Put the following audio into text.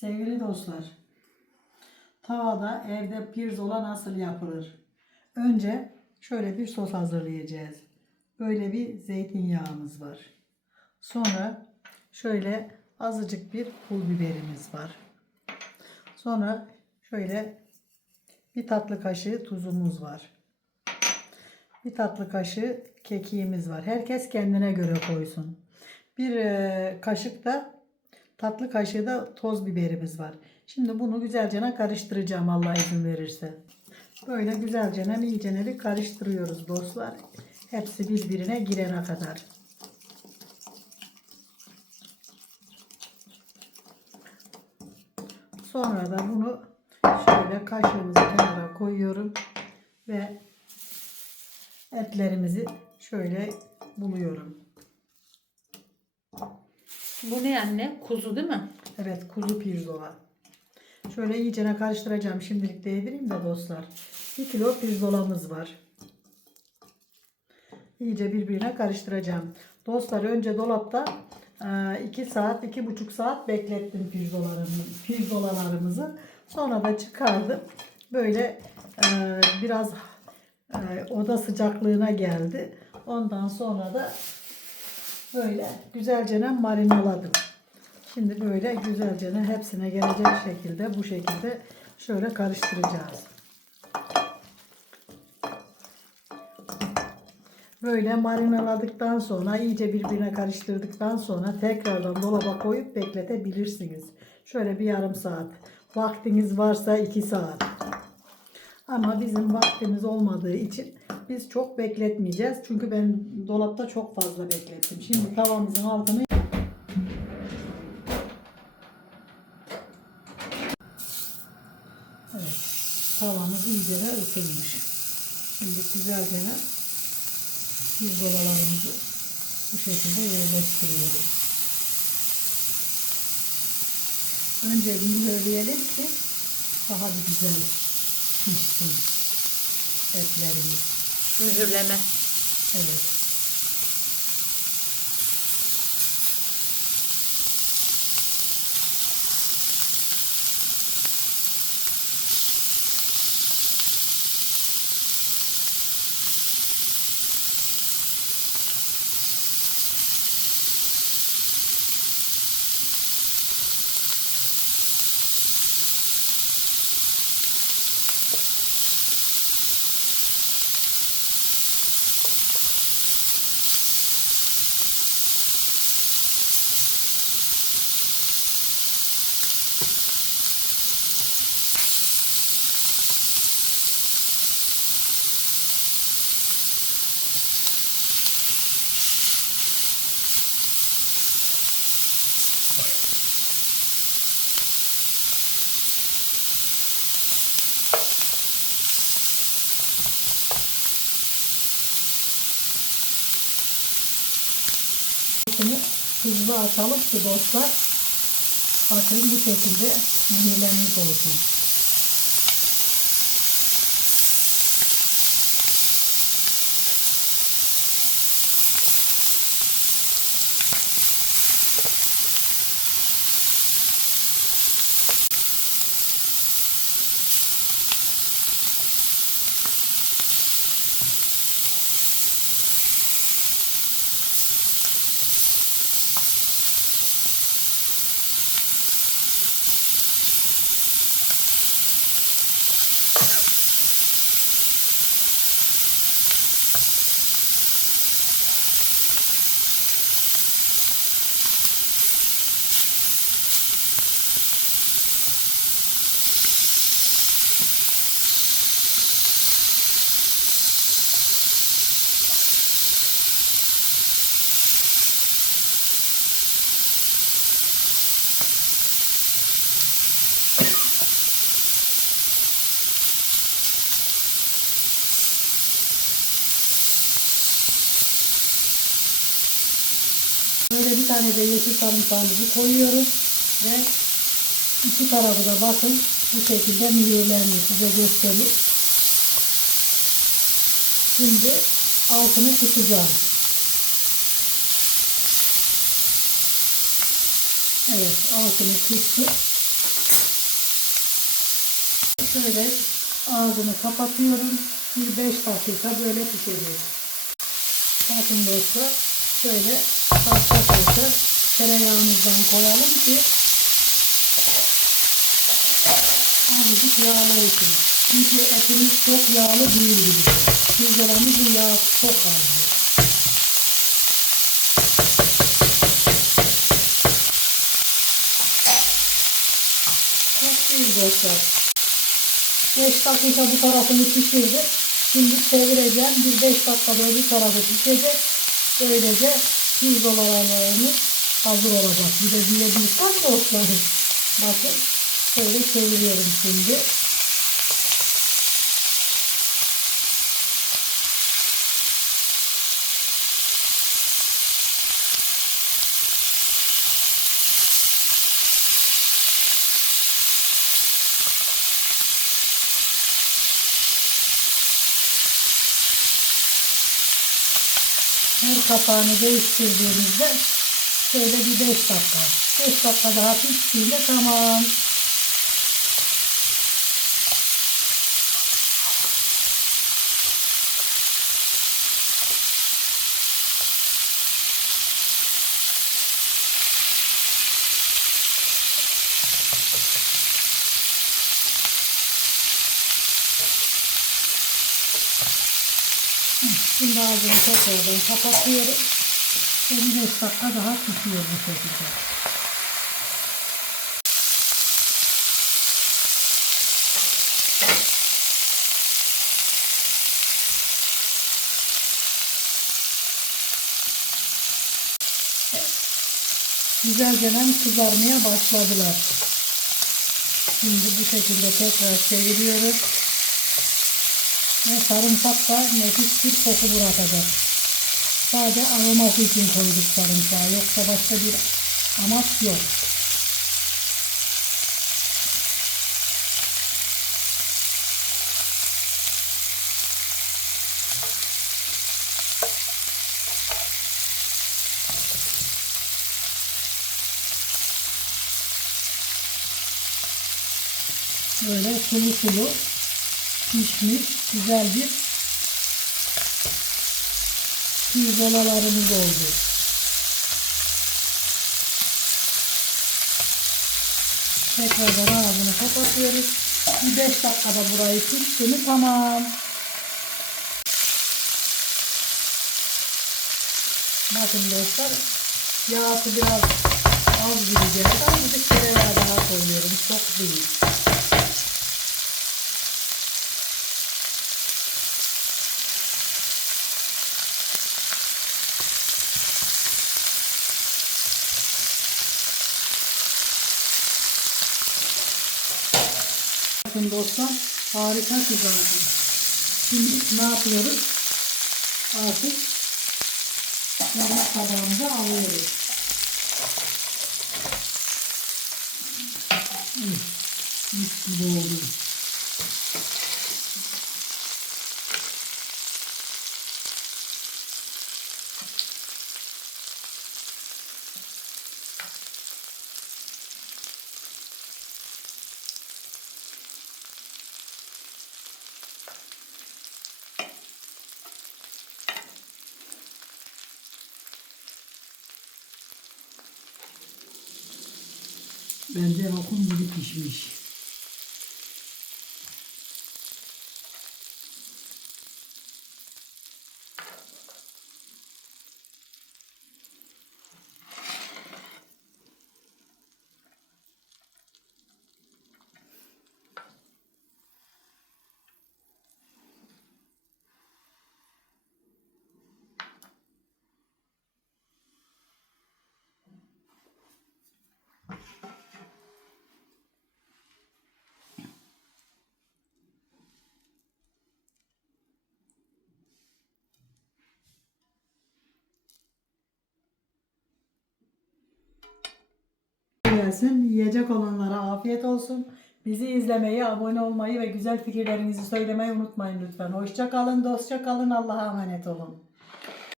Sevgili dostlar, tavada evde pirzola nasıl yapılır? Önce şöyle bir sos hazırlayacağız. Böyle bir zeytinyağımız var. Sonra şöyle azıcık bir pul biberimiz var. Sonra şöyle bir tatlı kaşığı tuzumuz var. Bir tatlı kaşığı kekiğimiz var. Herkes kendine göre koysun. Bir e, kaşık da tatlı kaşığı da toz biberimiz var. Şimdi bunu güzelce karıştıracağım Allah izin verirse. Böyle güzelce iyice karıştırıyoruz dostlar. Hepsi birbirine girene kadar. Sonra da bunu şöyle kaşığımızı kenara koyuyorum ve etlerimizi şöyle buluyorum. Bu ne anne? Kuzu değil mi? Evet kuzu pirzola. Şöyle iyicene karıştıracağım. Şimdilik değdireyim de dostlar. 1 kilo pirzolamız var. İyice birbirine karıştıracağım. Dostlar önce dolapta 2 saat, 2,5 saat beklettim pirzolalarımı, pirzolalarımızı. Sonra da çıkardım. Böyle e, biraz e, oda sıcaklığına geldi. Ondan sonra da böyle güzelce marinaladım. Şimdi böyle güzelce hepsine gelecek şekilde bu şekilde şöyle karıştıracağız. Böyle marinaladıktan sonra iyice birbirine karıştırdıktan sonra tekrardan dolaba koyup bekletebilirsiniz. Şöyle bir yarım saat. Vaktiniz varsa iki saat. Ama bizim vaktimiz olmadığı için biz çok bekletmeyeceğiz. Çünkü ben dolapta çok fazla beklettim. Şimdi tavamızın altını Evet. Tavamız iyice de ısınmış. Şimdi güzelce pirzolalarımızı bu şekilde yerleştiriyorum. Önce mühürleyelim ki daha bir güzel pişsin etlerimiz. Mühürleme. Evet. Şimdi hızlı açalım ki dostlar. Bakın bu şekilde mühürlenmiş olsun. Böyle bir tane de yeşil sarımsağımızı koyuyoruz ve iki tarafı da bakın bu şekilde mühürlenmiş size göstereyim. Şimdi altını kısacağım. Evet altını kıstım. Şöyle ağzını kapatıyorum. Bir 5 dakika böyle pişecek. Bakın dostlar şöyle parça tereyağımızdan koyalım ki azıcık yağlayasın. Çünkü etimiz çok yağlı değil gibi. Pirzolamızın yağı çok. Çok değil dostlar. 5 dakika bu tarafını pişirdim. Şimdi çevireceğim. Bir 5 dakikada öbür tarafı pişecek. Böylece pirzolalarımız hazır olacak. Bir de diyebilirsem dostlar. Bakın şöyle çeviriyorum şimdi. Her kapağını değiştirdiğimizde şöyle bir 5 dakika. 5 dakika daha piştiğinde tamam. Şimdi ağzını tekrardan kapatıyorum. Ve bir 5 dakika daha pişiyor bu şekilde. Güzelce kızarmaya başladılar. Şimdi bu şekilde tekrar çeviriyoruz. Ve sarımsak da nefis bir koku bırakacak. Sadece aroması için koyduk sarımsağı. Yoksa başka bir amaç yok. Böyle sulu sulu pişmiş güzel bir pirzolalarımız oldu. Tekrardan ağzını kapatıyoruz. Bir 5 dakikada burayı pişti mi tamam. Bakın dostlar yağsı biraz az gibi geldi. Azıcık tereyağı daha koyuyorum. Çok değil. Bakın dostlar harika kızardı. Şimdi ne yapıyoruz? Artık yemek tabağımıza alıyoruz. Mis gibi oldu. Bence lokum gibi pişmiş. Gelsin. Yiyecek olanlara afiyet olsun. Bizi izlemeyi, abone olmayı ve güzel fikirlerinizi söylemeyi unutmayın lütfen. Hoşça kalın, dostça kalın. Allah'a emanet olun.